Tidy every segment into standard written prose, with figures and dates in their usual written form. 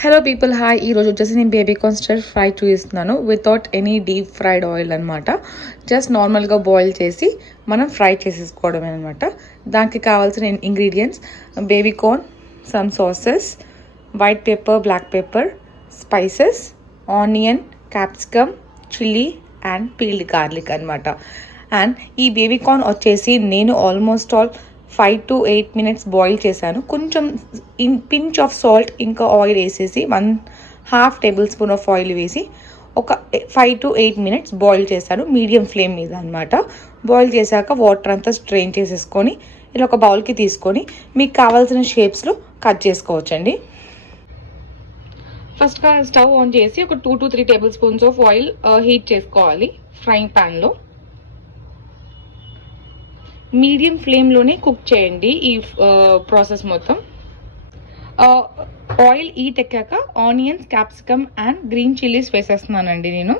Hello people hi. ఈరోజు వచ్చేసి నేను బేబీ కార్న్ స్టర్ ఫ్రై చూపిస్తున్నాను without any deep fried oil అనమాట. జస్ట్ నార్మల్గా బాయిల్ చేసి మనం ఫ్రై చేసేసుకోవడమే అనమాట. దానికి కావాల్సిన ingredients baby corn, some sauces, white pepper, black pepper, spices, onion, capsicum, chilli and peeled garlic అనమాట. అండ్ ఈ బేబీ కార్న్ వచ్చేసి నేను almost all 5 to 8 minutes boil చేశాను. కొంచెం పించ్ ఆఫ్ సాల్ట్ ఇంకా ఆయిల్ వేసేసి 1/2 tablespoon ఆఫ్ ఆయిల్ వేసి ఒక 5 to 8 minutes బాయిల్ చేశాను మీడియం ఫ్లేమ్ మీద అనమాట. బాయిల్ చేశాక వాటర్ అంతా స్ట్రెయిన్ చేసేసుకొని ఇలా ఒక బౌల్కి తీసుకొని మీకు కావాల్సిన షేప్స్లో కట్ చేసుకోవచ్చండి. ఫస్ట్గా స్టవ్ ఆన్ చేసి ఒక 2 to 3 tablespoons of oil heat చేసుకోవాలి ఫ్రైయింగ్ ప్యాన్లో. మీడియం ఫ్లేమ్లోనే కుక్ చేయండి ఈ ప్రాసెస్ మొత్తం. ఆయిల్ హీట్ ఎక్కాక onions, capsicum and green chillies వేసేస్తున్నానండి నేను.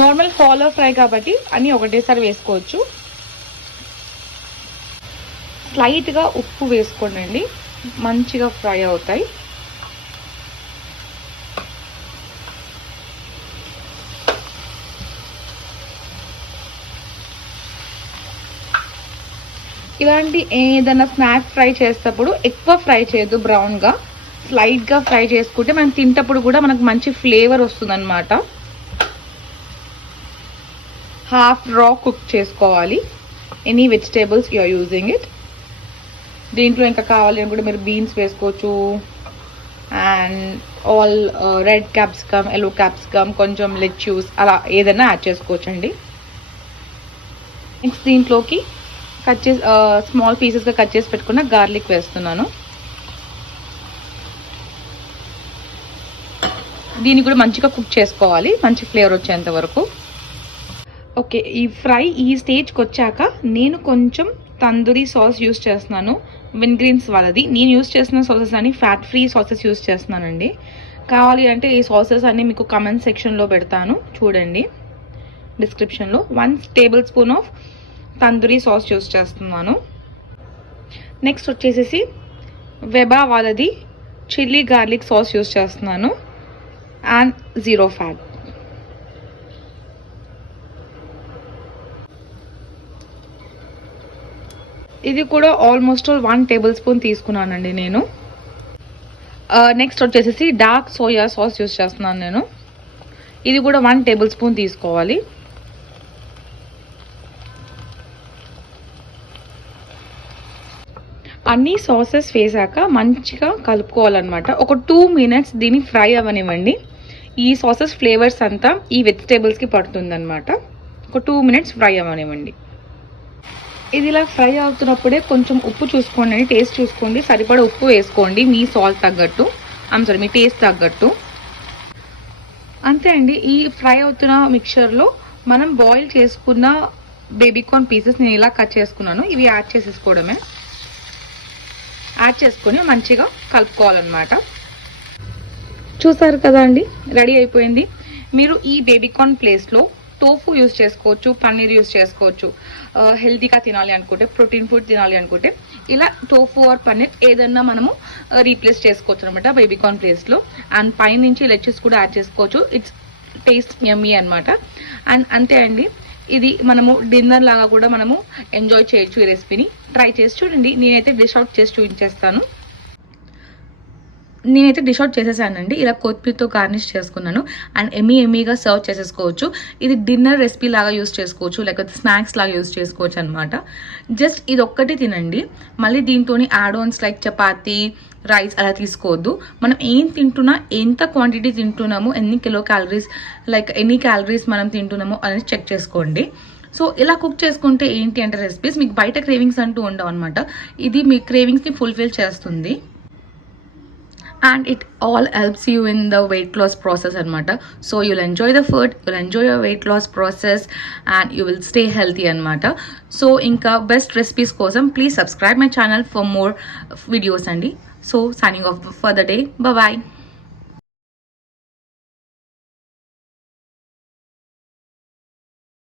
నార్మల్ హాలో ఫ్రై కాబట్టి అన్నీ ఒకటేసారి వేసుకోవచ్చు. స్లైట్గా ఉప్పు వేసుకోండి, మంచిగా ఫ్రై అవుతాయి. ఇలాంటి ఏదైనా స్నాక్ ఫ్రై చేసేటప్పుడు ఎక్కువ ఫ్రై చేయొద్దు, బ్రౌన్గా స్లైట్గా ఫ్రై చేసుకుంటే మనం తింటప్పుడు కూడా మనకు మంచి ఫ్లేవర్ వస్తుందన్నమాట. హాఫ్ రా కుక్ చేసుకోవాలి any vegetables you are using it. దీంట్లో ఇంకా కావాలి అని కూడా మీరు బీన్స్ వేసుకోవచ్చు and all red capsicum, yellow capsicum, కొంచెం లెట్యూస్ అలా ఏదైనా యాడ్ చేసుకోవచ్చు అండి. నెక్స్ట్ దీంట్లోకి కట్ చేసి స్మాల్ పీసెస్గా కట్ చేసి పెట్టుకున్న గార్లిక్ వేస్తున్నాను. దీన్ని కూడా మంచిగా కుక్ చేసుకోవాలి, మంచి ఫ్లేవర్ వచ్చేంత వరకు. ఓకే, ఈ స్టేజ్కి వచ్చాక నేను కొంచెం తందూరి సాస్ యూస్ చేస్తున్నాను, విన్గ్రీన్స్ వాళ్ళది. నేను యూస్ చేస్తున్న సాసెస్ అని ఫ్యాట్ ఫ్రీ సాసెస్ యూస్ చేస్తున్నానండి. కావాలి అంటే ఈ సాసెస్ అన్నీ మీకు కమెంట్ సెక్షన్లో పెడతాను, చూడండి డిస్క్రిప్షన్లో. 1 tablespoon of tandoori sauce use చేస్తున్నాను. నెక్స్ట్ వచ్చేసి వెబా వాళ్ళది చిల్లీ గార్లిక్ సాస్ యూస్ చేస్తున్నాను అండ్ 0 fat. ఇది కూడా ఆల్మోస్ట్ 1 tablespoon తీసుకున్నానండి నేను. నెక్స్ట్ వచ్చేసి డార్క్ సోయా సాస్ యూస్ చేస్తున్నాను నేను. ఇది కూడా 1 tablespoon తీసుకోవాలి. అన్ని సాసెస్ వేసాక మంచిగా కలుపుకోవాలన్నమాట. ఒక 2 minutes దీన్ని ఫ్రై అవ్వనివ్వండి. ఈ సాసెస్ ఫ్లేవర్స్ అంతా ఈ వెజిటేబుల్స్కి పడుతుందన్నమాట. ఒక 2 minutes ఫ్రై అవ్వనివ్వండి. ఇది ఇలా ఫ్రై అవుతున్నప్పుడే కొంచెం ఉప్పు చూసుకోండి, టేస్ట్ చూసుకోండి, సరిపడా ఉప్పు వేసుకోండి మీ సాల్ట్ తగ్గట్టు, మీ టేస్ట్ తగ్గట్టు. అంతే అండి. ఈ ఫ్రై అవుతున్న మిక్చర్లో మనం బాయిల్ చేసుకున్న బేబీకార్న్ పీసెస్ నేను ఇలా కట్ చేసుకున్నాను, ఇవి యాడ్ చేసేసుకోవడమే. యాడ్ చేసుకొని మంచిగా కలుపుకోవాలన్నమాట. చూసారు కదా అండి, రెడీ అయిపోయింది. మీరు ఈ బేబీకార్న్ ప్లేస్లో టోఫు యూస్ చేసుకోవచ్చు, పన్నీర్ యూస్ చేసుకోవచ్చు. హెల్తీగా తినాలి అనుకుంటే, ప్రోటీన్ ఫుడ్ తినాలి అనుకుంటే ఇలా టోఫు ఆర్ పన్నీర్ ఏదన్నా మనము రీప్లేస్ చేసుకోవచ్చు అనమాట బేబీకార్న్ ప్లేస్లో. అండ్ పైనుంచి లెట్యూస్ కూడా యాడ్ చేసుకోవచ్చు. ఇట్స్ టేస్ట్ యమ్మీ అనమాట. అండ్ అంతే అండి, ఇది మనము డిన్నర్ లాగా కూడా మనము ఎంజాయ్ చేయొచ్చు. ఈ రెసిపీని ట్రై చేసి చూడండి. నేనైతే డిష్ అవుట్ చేసి చూపించేస్తాను. నేనైతే డిష్ అవుట్ చేసేసానండి. ఇలా కొత్తిమీరతో గార్నిష్ చేసుకున్నాను అండ్ ఎమ్మీగా సర్వ్ చేసేసుకోవచ్చు. ఇది డిన్నర్ రెసిపీ లాగా యూస్ చేసుకోవచ్చు, లేకపోతే స్నాక్స్ లాగా యూస్ చేసుకోవచ్చు అనమాట. జస్ట్ ఇది ఒక్కటి తినండి. మళ్ళీ దీంతో add Ann's like chapati, rice అలా తీసుకోవద్దు. మనం ఏం తింటున్నా, ఎంత క్వాంటిటీ తింటున్నామో, ఎన్ని కిలో క్యాలరీస్ లైక్ ఎన్ని క్యాలరీస్ మనం తింటున్నామో అనేది చెక్ చేసుకోండి. సో ఇలా కుక్ చేసుకుంటే ఏంటి అంటే రెసిపీస్ మీకు బయట క్రేవింగ్స్ అంటూ ఉండవు అనమాట. ఇది మీ క్రేవింగ్స్ని ఫుల్ఫిల్ చేస్తుంది. And it all helps you in the weight loss process anamata. So you'll enjoy the food, you'll enjoy your weight loss process and you will stay healthy anamata. So inka best recipes kosam please subscribe my channel for more videos andi. So signing off for the day. Bye bye.